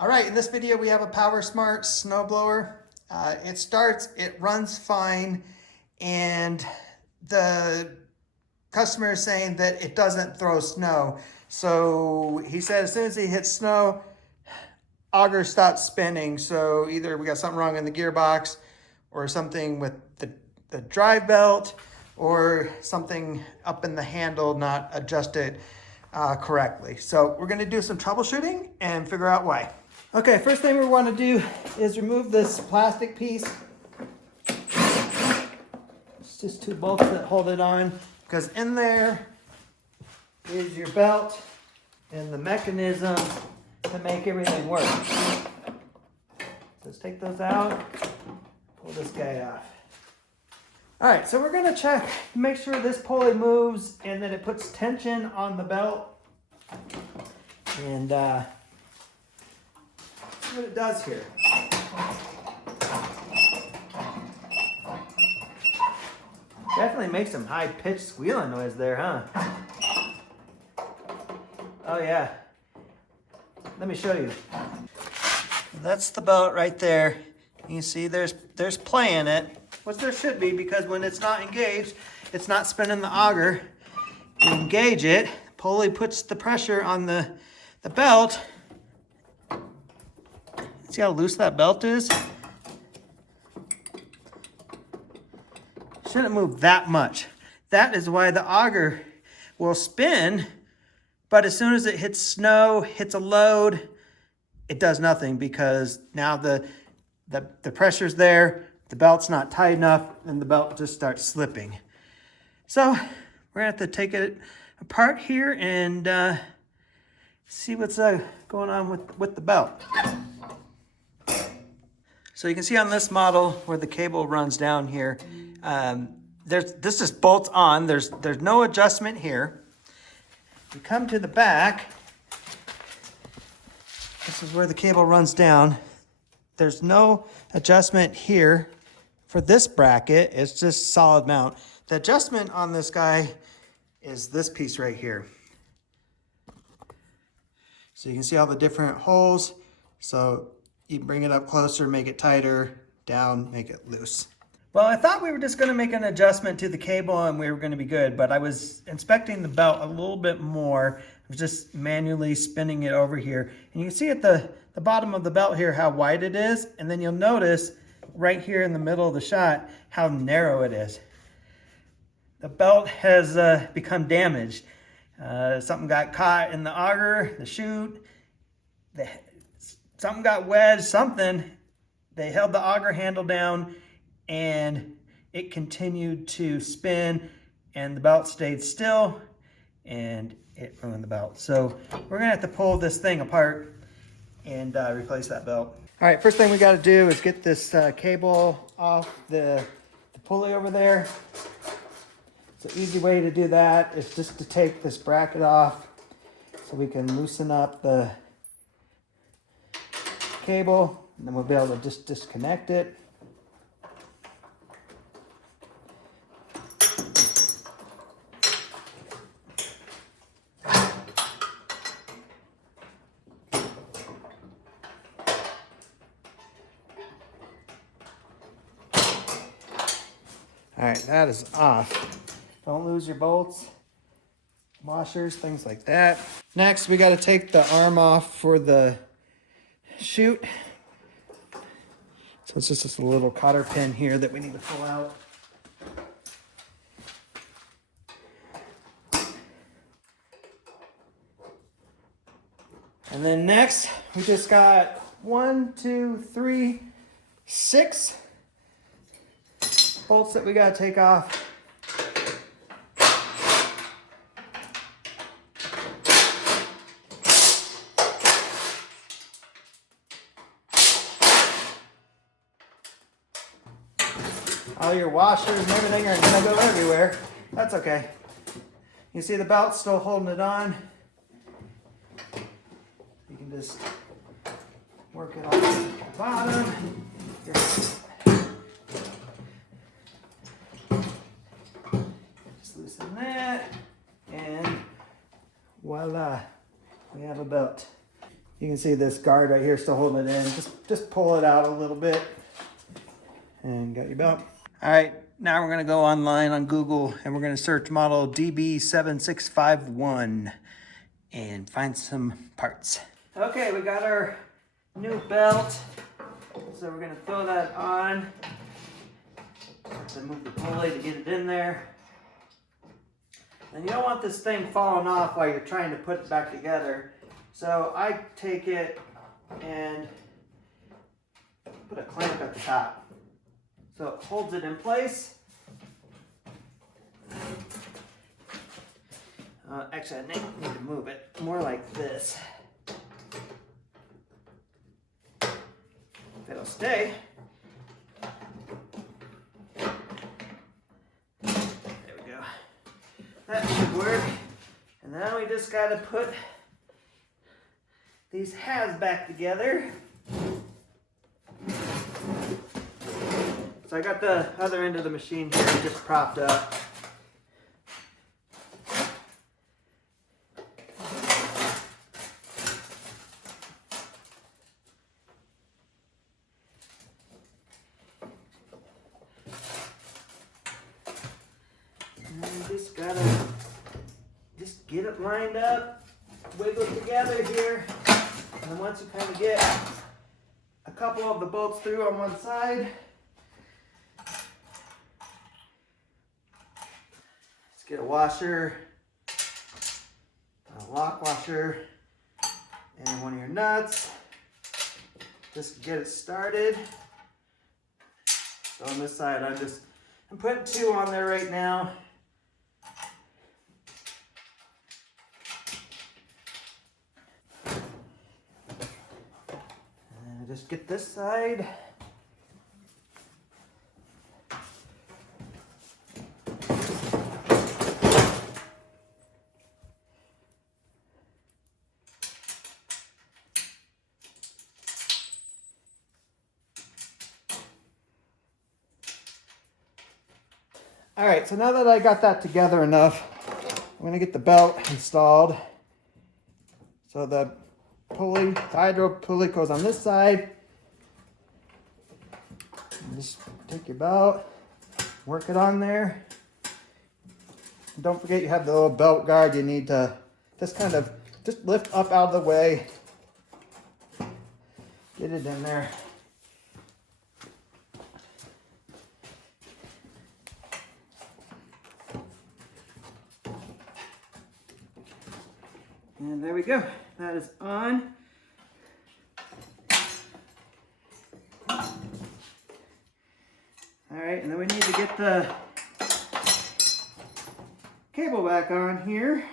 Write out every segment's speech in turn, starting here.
All right, in this video we have a Powersmart Snowblower. It starts, it runs fine, and the customer is saying that it doesn't throw snow. So he said as soon as he hits snow, auger stops spinning. So either we got something wrong in the gearbox or something with the drive belt or something up in the handle not adjusted correctly. So we're gonna do some troubleshooting and figure out why. Okay, first thing we want to do is remove this plastic piece. It's just two bolts that hold it on, because in there is your belt and the mechanism to make everything work. So let's take those out, pull this guy off. All right, so we're gonna check, make sure this pulley moves and that it puts tension on the belt. And see what it does here. Definitely makes some high-pitched squealing noise there, huh? Oh yeah. Let me show you. That's the belt right there. You can see there's play in it, which there should be, because when it's not engaged, it's not spinning the auger. You engage it, pulley puts the pressure on the belt. See how loose that belt is? Shouldn't move that much. That is why the auger will spin, but as soon as it hits snow, hits a load, it does nothing, because now the pressure's there, the belt's not tight enough, and the belt just starts slipping. So we're gonna have to take it apart here and see what's going on with the belt. So you can see on this model where the cable runs down here, this just bolts on. There's no adjustment here. You come to the back, this is where the cable runs down. There's no adjustment here for this bracket. It's just solid mount. The adjustment on this guy is this piece right here. So you can see all the different holes. So you bring it up closer, make it tighter, down, make it loose. Well, I thought we were just gonna make an adjustment to the cable and we were gonna be good, but I was inspecting the belt a little bit more. I was just manually spinning it over here. And you can see at the bottom of the belt here how wide it is, and then you'll notice right here in the middle of the shot how narrow it is. The belt has become damaged. Something got caught in the auger, the chute, something got wedged, something. They held the auger handle down and it continued to spin and the belt stayed still and it ruined the belt. So we're gonna have to pull this thing apart and replace that belt. All right, first thing we gotta do is get this cable off the pulley over there. So easy way to do that is just to take this bracket off so we can loosen up the cable, and then we'll be able to just disconnect it. All right, that is off. Don't lose your bolts, washers, things like that. Next, we got to take the arm off for the chute. So it's just a little cotter pin here that we need to pull out. And then next, we just got 6 bolts that we got to take off. All your washers and everything are gonna go everywhere. That's okay. You see the belt still holding it on. You can just work it off the bottom. Just loosen that, and voila, we have a belt. You can see this guard right here still holding it in. Just pull it out a little bit and got your belt. All right, now we're gonna go online on Google and we're gonna search model DB7651 and find some parts. Okay, we got our new belt. So we're gonna throw that on. So move the pulley to get it in there. And you don't want this thing falling off while you're trying to put it back together. So I take it and put a clamp at the top. So it holds it in place. Actually, I need to move it more like this. If it'll stay. There we go. That should work. And now we just got to put these halves back together. So I got the other end of the machine here just propped up. And just gotta get it lined up, wiggle it together here. And then once you kind of get a couple of the bolts through on one side, let's get a washer, a lock washer, and one of your nuts. Just get it started. So on this side, I'm putting 2 on there right now. Just get this side. All right, so now that I got that together enough, I'm gonna get the belt installed. So the pulley, the hydro pulley goes on this side. And just take your belt, work it on there. And don't forget you have the little belt guard. You need to just lift up out of the way. Get it in there. And there we go. That is on. All right, and then we need to get the cable back on here.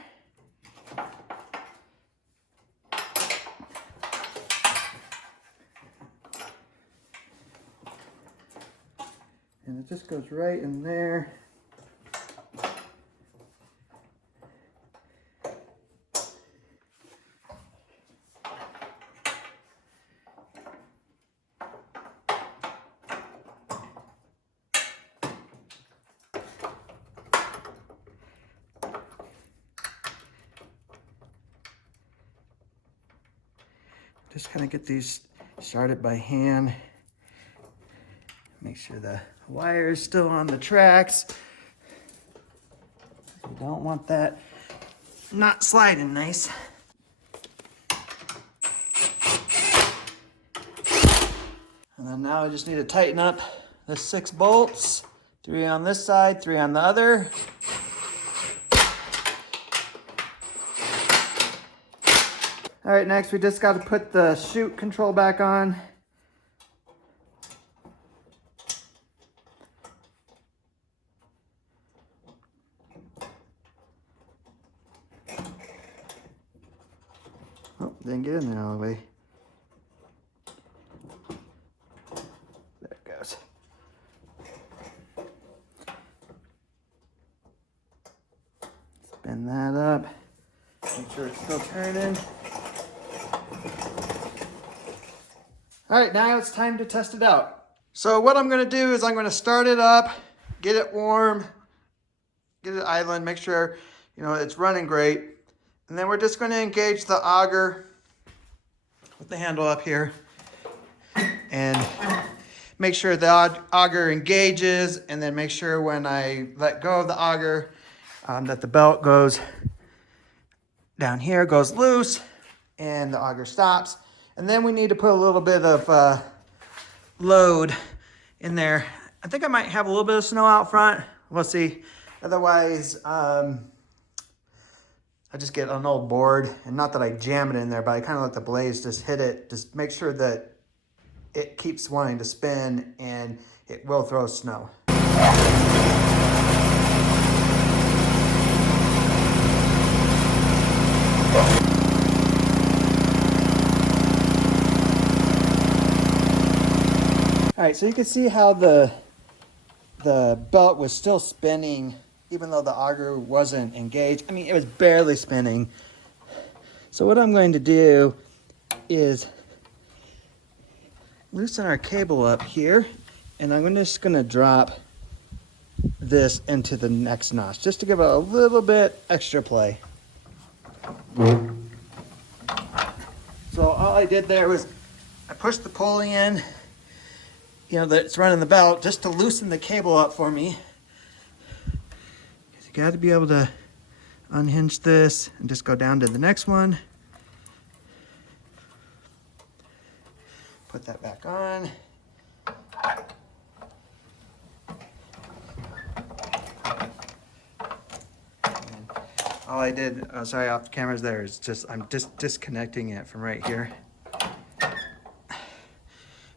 And it just goes right in there. Just kind of get these started by hand. Make sure the wire is still on the tracks. You don't want that not sliding nice. And then now I just need to tighten up the 6 bolts. 3 on this side, 3 on the other. All right, next we just got to put the chute control back on. Oh, didn't get in there all the way. There it goes. Spin that up. Make sure it's still turning. All right, now it's time to test it out. So what I'm gonna do is I'm gonna start it up, get it warm, get it idling, make sure it's running great. And then we're just gonna engage the auger. put the handle up here and make sure the auger engages, and then make sure when I let go of the auger that the belt goes down here, goes loose, and the auger stops. And then we need to put a little bit of load in there. I think I might have a little bit of snow out front. We'll see. Otherwise, I just get an old board, and not that I jam it in there, but I kind of let the blades just hit it, just make sure that it keeps wanting to spin, and it will throw snow. All right, so you can see how the belt was still spinning even though the auger wasn't engaged. I mean, it was barely spinning. So what I'm going to do is loosen our cable up here, and I'm just going to drop this into the next notch just to give it a little bit extra play. So all I did there was I pushed the pulley in, you know, that's running the belt, just to loosen the cable up for me. You got to be able to unhinge this and just go down to the next one. Put that back on. And all I did, sorry, off the cameras there, is just, I'm just disconnecting it from right here.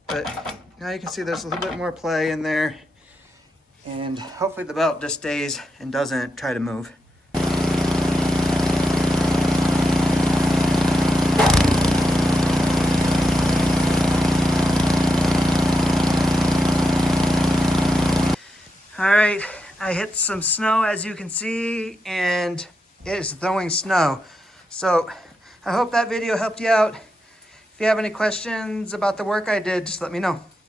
But now you can see there's a little bit more play in there, and hopefully the belt just stays and doesn't try to move. All right, I hit some snow, as you can see, and it is throwing snow. So I hope that video helped you out. If you have any questions about the work I did, just let me know.